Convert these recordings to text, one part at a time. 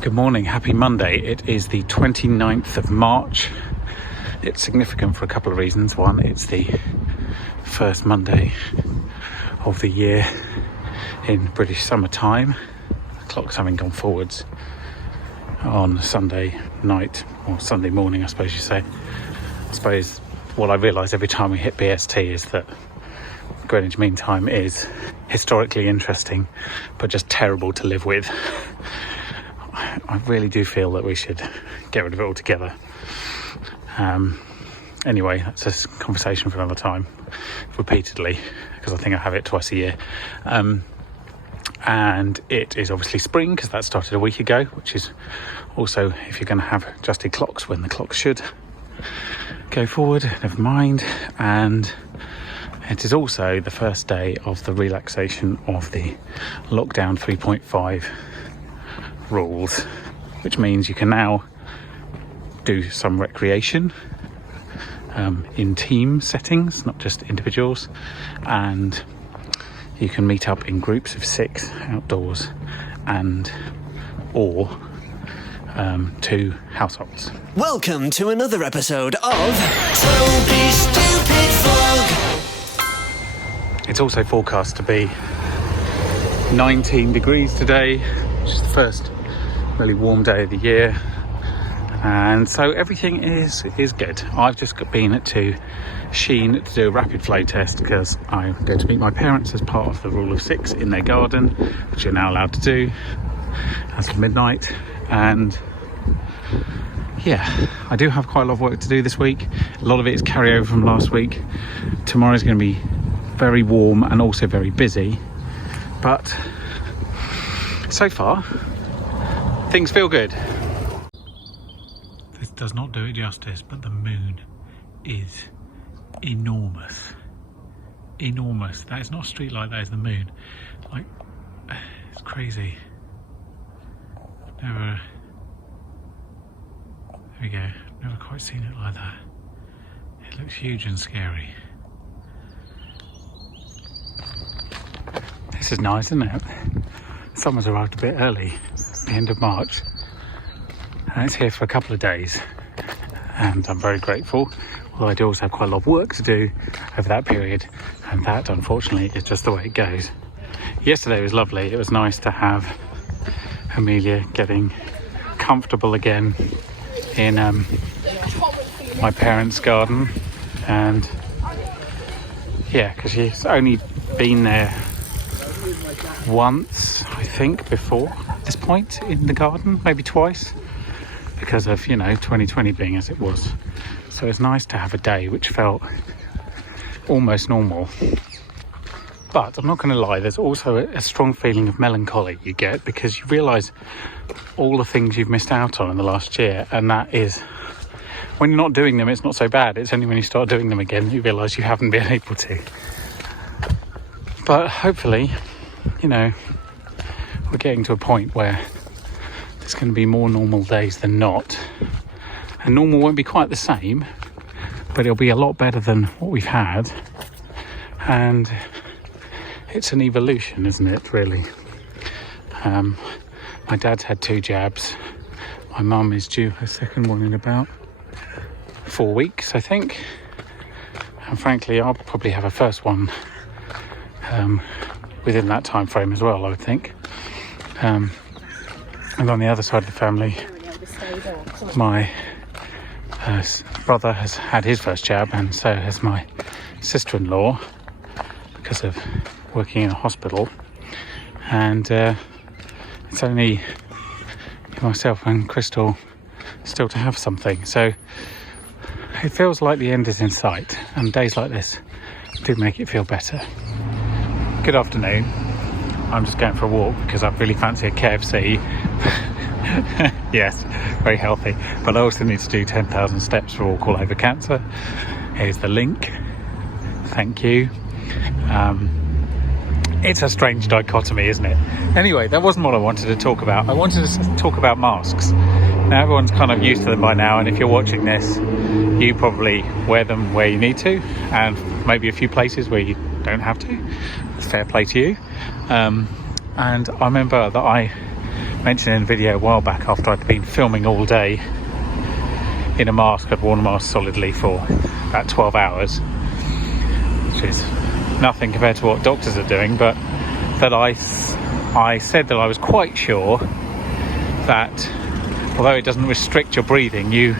Good morning, happy Monday. It is the 29th of March. It's significant for a couple of reasons. One, it's the first Monday of the year in British summertime. The clock's having gone forwards on Sunday night, or Sunday morning, I suppose you say. I suppose what I realise every time we hit BST is that Greenwich Mean Time is historically interesting, but just terrible to live with. I really do feel that we should get rid of it altogether. Anyway, that's a conversation for another time, repeatedly, because I think I have it twice a year. And it is obviously spring, because that started a week ago, which is also, if you're going to have adjusted clocks when the clocks should go forward, never mind. And it is also the first day of the relaxation of the lockdown 3.5 rules, which means you can now do some recreation in team settings, not just individuals, and you can meet up in groups of 6 outdoors and or 2 households. Welcome to another episode of Toby Stupid Vlog. It's also forecast to be 19 degrees today, which is the first really warm day of the year, and so everything is good. I've just been to Sheen to do a rapid flow test because I'm going to meet my parents as part of the rule of 6 in their garden, which you're now allowed to do as of midnight. And yeah, I do have quite a lot of work to do this week. A lot of it is carryover from last week. Tomorrow's going to be very warm and also very busy, but so far things feel good. This does not do it justice, but the moon is enormous. Enormous. That is not a street light, that is the moon. Like, it's crazy. There we go. Never quite seen it like that. It looks huge and scary. This is nice, isn't it? Summer's arrived a bit early, the end of March, and it's here for a couple of days, and I'm very grateful, although I do also have quite a lot of work to do over that period, and that unfortunately is just the way it goes. Yesterday was lovely. It was nice to have Amelia getting comfortable again in my parents' garden, and yeah, because she's only been there once, I think, before this point in the garden, maybe twice, because of 2020 being as it was. So it's nice to have a day which felt almost normal. But I'm not going to lie, there's also a strong feeling of melancholy you get, because you realise all the things you've missed out on in the last year, and that is, when you're not doing them, it's not so bad. It's only when you start doing them again you realise you haven't been able to. But hopefully, we're getting to a point where there's going to be more normal days than not. And normal won't be quite the same, but it'll be a lot better than what we've had. And it's an evolution, isn't it, really? My dad's had 2 jabs. My mum is due her second one in about 4 weeks, I think. And frankly, I'll probably have a first one within that time frame as well, I would think. And on the other side of the family, my brother has had his first jab, and so has my sister-in-law, because of working in a hospital. And it's only myself and Crystal still to have something, so it feels like the end is in sight, and days like this do make it feel better. Good afternoon. I'm just going for a walk because I really fancy a KFC. Yes, very healthy. But I also need to do 10,000 steps for Walk All Over Cancer. Here's the link. Thank you. It's a strange dichotomy, isn't it? Anyway, that wasn't what I wanted to talk about. I wanted to talk about masks. Now, everyone's kind of used to them by now, and if you're watching this, you probably wear them where you need to, and maybe a few places where you don't have to. Fair play to you. And I remember that I mentioned in a video a while back, after I'd been filming all day in a mask. I'd worn a mask solidly for about 12 hours, which is nothing compared to what doctors are doing, but that I said that I was quite sure that although it doesn't restrict your breathing, you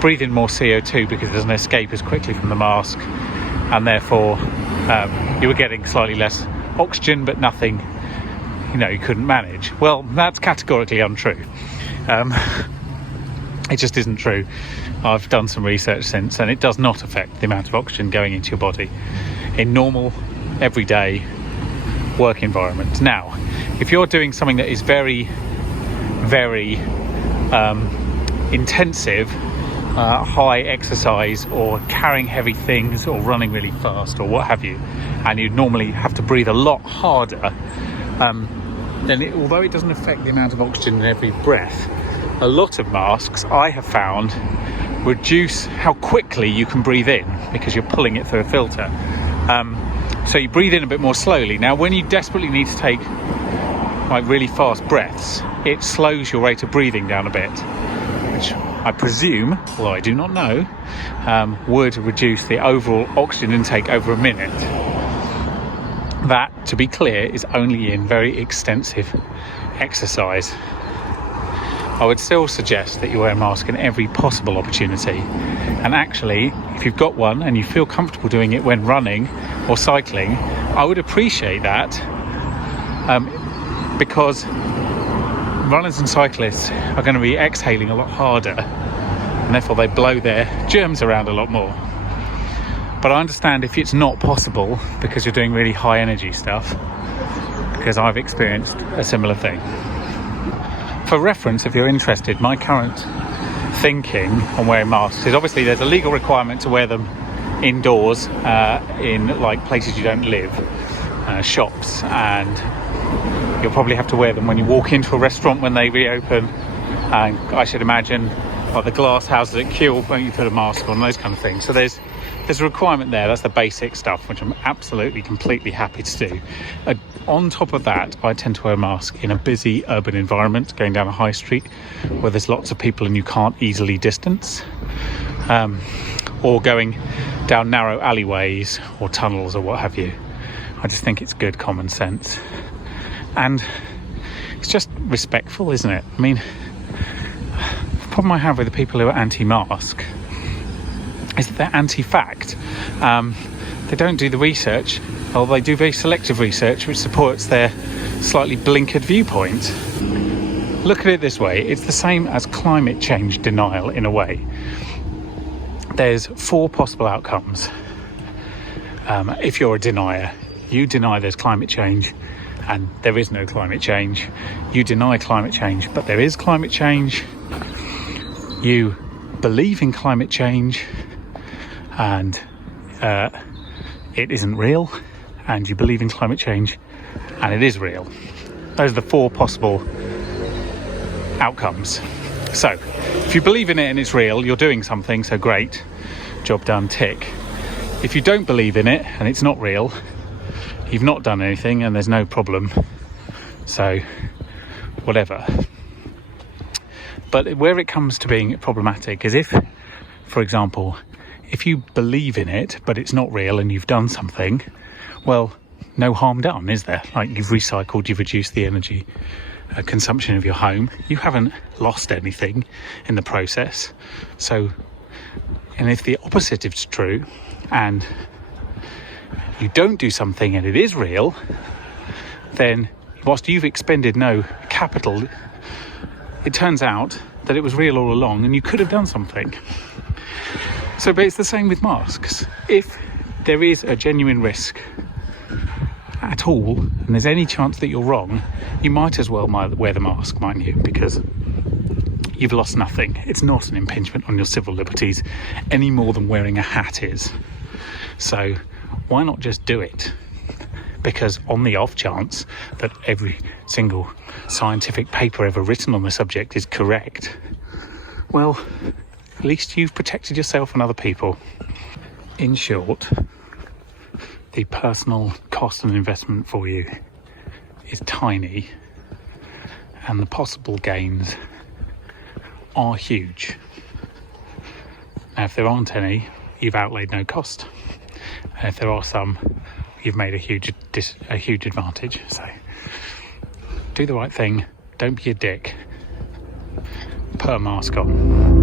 breathe in more CO2 because it doesn't escape as quickly from the mask, and therefore you were getting slightly less oxygen, but nothing you couldn't manage. Well, that's categorically untrue. It just isn't true. I've done some research since, and it does not affect the amount of oxygen going into your body in normal, everyday work environment. Now, if you're doing something that is very, very intensive, high exercise, or carrying heavy things, or running really fast, or what have you, and you normally have to breathe a lot harder, then although it doesn't affect the amount of oxygen in every breath, a lot of masks, I have found, reduce how quickly you can breathe in because you're pulling it through a filter. So you breathe in a bit more slowly. Now, when you desperately need to take really fast breaths, it slows your rate of breathing down a bit, which I presume, although I do not know, would reduce the overall oxygen intake over a minute. That, to be clear, is only in very extensive exercise. I would still suggest that you wear a mask in every possible opportunity. And actually, if you've got one and you feel comfortable doing it when running or cycling, I would appreciate that, because runners and cyclists are going to be exhaling a lot harder, and therefore they blow their germs around a lot more. But I understand if it's not possible because you're doing really high energy stuff, because I've experienced a similar thing. For reference, if you're interested, my current thinking on wearing masks is obviously there's a legal requirement to wear them indoors, in places you don't live, shops, and you'll probably have to wear them when you walk into a restaurant when they reopen, and I should imagine the glass houses at Kew when you put a mask on, those kind of things. So there's a requirement there. That's the basic stuff, which I'm absolutely completely happy to do. On top of that, I tend to wear a mask in a busy urban environment, going down a high street where there's lots of people and you can't easily distance, or going down narrow alleyways or tunnels or what have you. I just think it's good common sense, and it's just respectful, isn't it? I mean, the problem I have with the people who are anti-mask is that they're anti-fact. They don't do the research, or they do very selective research which supports their slightly blinkered viewpoint. Look at it this way, it's the same as climate change denial in a way. There's 4 possible outcomes. If you're a denier, you deny there's climate change and there is no climate change. You deny climate change, but there is climate change. You believe in climate change and it isn't real, and you believe in climate change and it is real. Those are the 4 possible outcomes. So if you believe in it and it's real, you're doing something, so great, job done, tick. If you don't believe in it and it's not real, you've not done anything and there's no problem, so whatever. But where it comes to being problematic is if, for example, if you believe in it but it's not real and you've done something, well, no harm done, is there? Like, you've recycled, you've reduced the energy consumption of your home, you haven't lost anything in the process. So, and if the opposite is true and you don't do something and it is real, then whilst you've expended no capital, it turns out that it was real all along and you could have done something. So, but it's the same with masks. If there is a genuine risk at all and there's any chance that you're wrong, you might as well wear the mask, mightn't you? Because you've lost nothing. It's not an impingement on your civil liberties any more than wearing a hat is. So why not just do it? Because on the off chance that every single scientific paper ever written on the subject is correct, well, at least you've protected yourself and other people. In short, the personal cost and investment for you is tiny, and the possible gains are huge. Now, if there aren't any, you've outlaid no cost. And if there are some, you've made a huge advantage. So do the right thing, don't be a dick, put a mask on.